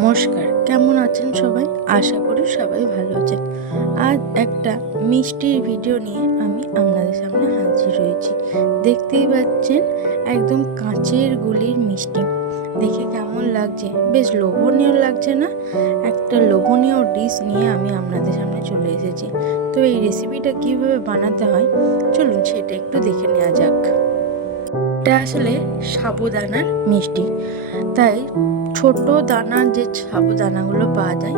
নমস্কার। কেমন আছেন সবাই? আশা করি সবাই ভালো আছেন। আজ একটা মিষ্টির ভিডিও নিয়ে আমি আপনাদের সামনে হাজির হয়েছি। দেখতেই পাচ্ছেন, একদম কাঁচের গুলির মিষ্টি। দেখে কেমন লাগছে? বেশ লোভনীয় লাগছে না? একটা লোভনীয় ডিশ নিয়ে আমি আপনাদের সামনে চলে এসেছি। তো এই রেসিপিটা কীভাবে বানাতে হয়? চলুন সেটা একটু দেখে নেওয়া যাক। এটা আসলে সাবুদানার মিষ্টি। তাই ছোট দানার যে সাবুদানাগুলো পাওয়া যায়,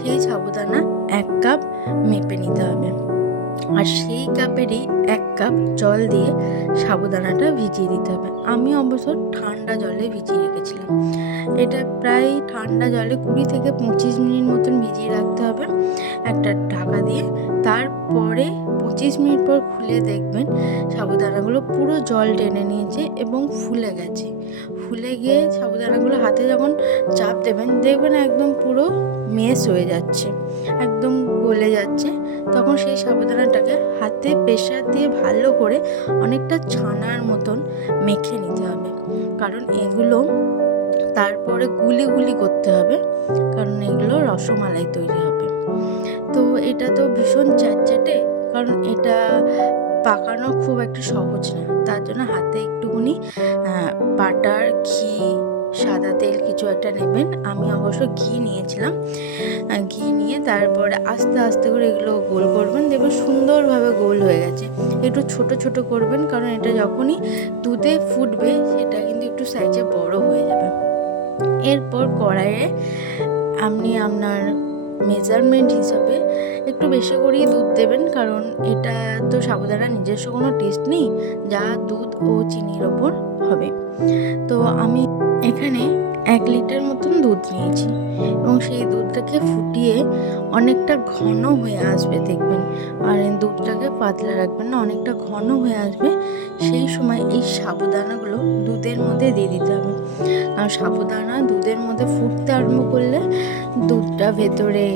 সেই সাবুদানা এক কাপ মেপে নিতে হবে। আর সেই কাপেরই এক কাপ জল দিয়ে সাবুদানাটা ভিজিয়ে দিতে হবে। আমি অবশ্য ঠান্ডা জলে ভিজিয়ে রেখেছিলাম। এটা প্রায় ঠান্ডা জলে কুড়ি থেকে পঁচিশ মিনিট মতন ভিজিয়ে রাখতে হবে। একটা ঢাকা দিয়ে তারপরে পঁচিশ মিনিট পর খুলে দেখবেন সাবুদানাগুলো পুরো জল টেনে নিয়েছে এবং ফুলে গেছে। ফুলে গিয়ে সাবুদানাগুলো হাতে যখন চাপ দেবেন, দেখবেন একদম পুরো মেস হয়ে যাচ্ছে, একদম গলে যাচ্ছে। তখন সেই সাবুদানাটাকে হাতে প্রেশার দিয়ে ভালো করে অনেকটা ছানার মতন মেখে নিতে হবে। কারণ এগুলো তারপরে গুলি গুলি করতে হবে, কারণ এগুলো রসমালাই তৈরি হবে। তো এটা তো ভীষণ চ্যাটচ্যাটে কারণ এটা পাকানো খুব একটা সহজ না। তার জন্য হাতে একটুখানি বাটার, ঘি, সাদা তেল কিছু একটা নেবেন। আমি অবশ্য ঘি নিয়েছিলাম। ঘি নিয়ে তারপরে আস্তে আস্তে করে এগুলো গোল করবেন। দেখবেন সুন্দরভাবে গোল হয়ে গেছে। একটু ছোট ছোট করবেন, কারণ এটা যখনই দুধে ফুটবে, সেটা কিন্তু একটু সাইজে বড় হয়ে যাবে। এরপর কড়াইয়ে আপনি আপনার মেজারমেন্ট হিসাবে একটু বেশি করেই দুধ দেবেন, কারণ এটা তো সাবুদানা নিজস্ব কোনো টেস্ট নেই, যা দুধ ও চিনির ওপর হবে। তো আমি এখানে এক লিটার মতন দুধ নিয়েছি এবং সেই দুধটাকে ফুটিয়ে অনেকটা ঘন হয়ে আসবে, দেখবেন। আর দুধটাকে পাতলা রাখবেন না, অনেকটা ঘন হয়ে আসবে, সেই সময় এই সাবুদানাগুলো দুধের মধ্যে দিয়ে দিতে হবে। আর সাবুদানা দুধের মধ্যে ফুটতে আরম্ভ করলে দুধটা ভেতরে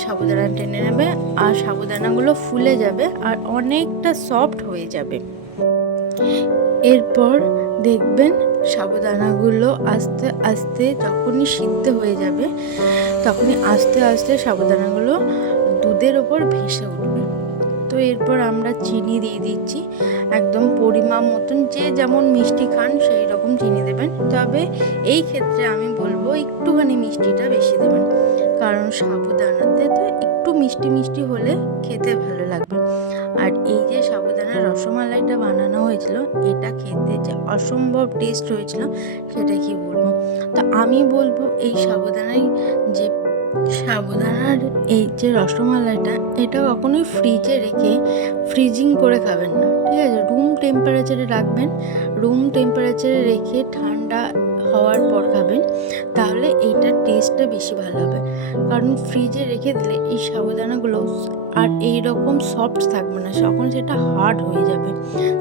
সাবুদানা টেনে নেবে আর সাবুদানাগুলো ফুলে যাবে আর অনেকটা সফট হয়ে যাবে। এরপর দেখবেন সাবুদানাগুলো আস্তে আস্তে যখনই সিদ্ধ হয়ে যাবে, তখনই আস্তে আস্তে সাবুদানাগুলো দুধের ওপর ভেসে উঠবে। তো এরপর আমরা চিনি দিয়ে দিচ্ছি, একদম পরিমাণ মতন, যে যেমন মিষ্টি খান সেই রকম চিনি দেবেন। তবে এই ক্ষেত্রে আমি বলব একটুখানি মিষ্টিটা বেশি দেবেন। কারণ সাবুদানাতে তো একটু মিষ্টি মিষ্টি হলে খেতে ভালো লাগবে। আর এই যে সাবুদানার রসমালাইটা বানানো হয়েছিল, এটা খেতে যে অসম্ভব টেস্ট হয়েছিল, সেটা কি বলব? তো আমি বলব এই সাবুদানাই যে সাবুদানার এই যে রসমালাইটা, এটা কখনোই ফ্রিজে রেখে ফ্রিজিং করে খাবেন না, ঠিক আছে? রুম টেম্পারেচারে রাখবেন রুম টেম্পারেচারে রেখে ঠান্ডা হওয়ার পর খাবেন। টেস্টটা বেশি ভালো হবে। কারণ ফ্রিজে রেখে দিলে এই সাবুদানাগুলো আর এই রকম সফট থাকবে না, তখন সেটা হার্ড হয়ে যাবে।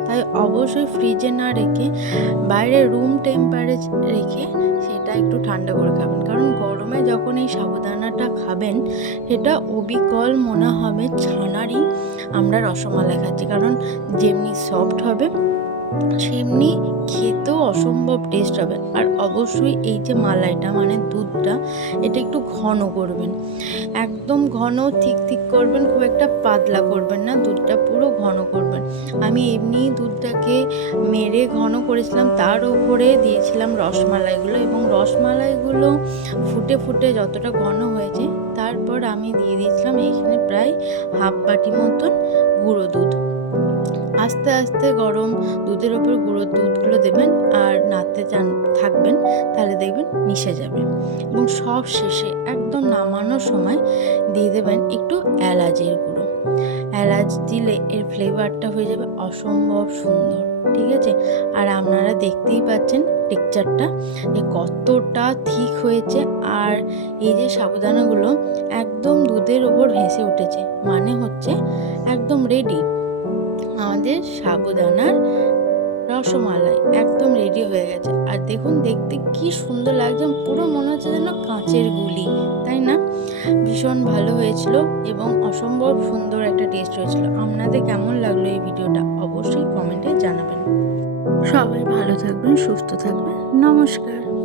তাই অবশ্যই ফ্রিজে না রেখে বাইরে রুম টেম্পারেচার রেখে সেটা একটু ঠান্ডা করে খাবেন। কারণ গরমে যখন এই সাবুদানাটা খাবেন, সেটা অবিকল মনে হবে ছানারই আমরা রসমালাই খাচ্ছি। কারণ যেমনি সফট হবে সেমনি খেতেও অসম্ভব টেস্ট হবে। আর অবশ্যই এই যে মালাইটা মানে দুধটা, এটা একটু ঘন করবেন। একদম ঘন ঠিক ঠিক করবেন, খুব একটা পাতলা করবেন না, দুধটা পুরো ঘন করবেন। আমি এমনি দুধটাকে মেরে ঘন করেছিলাম, তার উপরে দিয়েছিলাম রসমালাইগুলো এবং রসমালাইগুলো ফুটে ফুটে যতটা ঘন হয়েছে, তারপর আমি দিয়ে দিয়েছিলাম এখানে প্রায় হাফ বাটি মতন গুঁড়ো দুধ। আস্তে আস্তে গরম দুধের ওপর গুঁড়ো দুধগুলো দেবেন আর নাড়তে চান, থাকবেন, তাহলে দেখবেন মিশে যাবে। এবং সব শেষে একদম নামানোর সময় দিয়ে দেবেন একটু এলাচের গুঁড়ো। এলাচ দিলে এর ফ্লেভারটা হয়ে যাবে অসম্ভব সুন্দর, ঠিক আছে? আর আপনারা দেখতেই পাচ্ছেন টেক্সচারটা যে কতটা ঠিক হয়েছে আর এই যে সাবুদানাগুলো একদম দুধের ওপর ভেসে উঠেছে মানে হচ্ছে একদম রেডি আমাদের সাবুদানার রসমালাই একদম রেডি হয়ে গেছে। আর দেখুন, দেখতে কি সুন্দর লাগছে পুরো মনে হচ্ছে যেন কাঁচের গুলি, তাই না? ভীষণ ভালো হয়েছিল এবং অসম্ভব সুন্দর একটা টেস্ট হয়েছিল। আপনাদের কেমন লাগল এই ভিডিওটা অবশ্যই কমেন্টে জানাবেন। সবাই ভালো থাকবেন, সুস্থ থাকবেন। নমস্কার।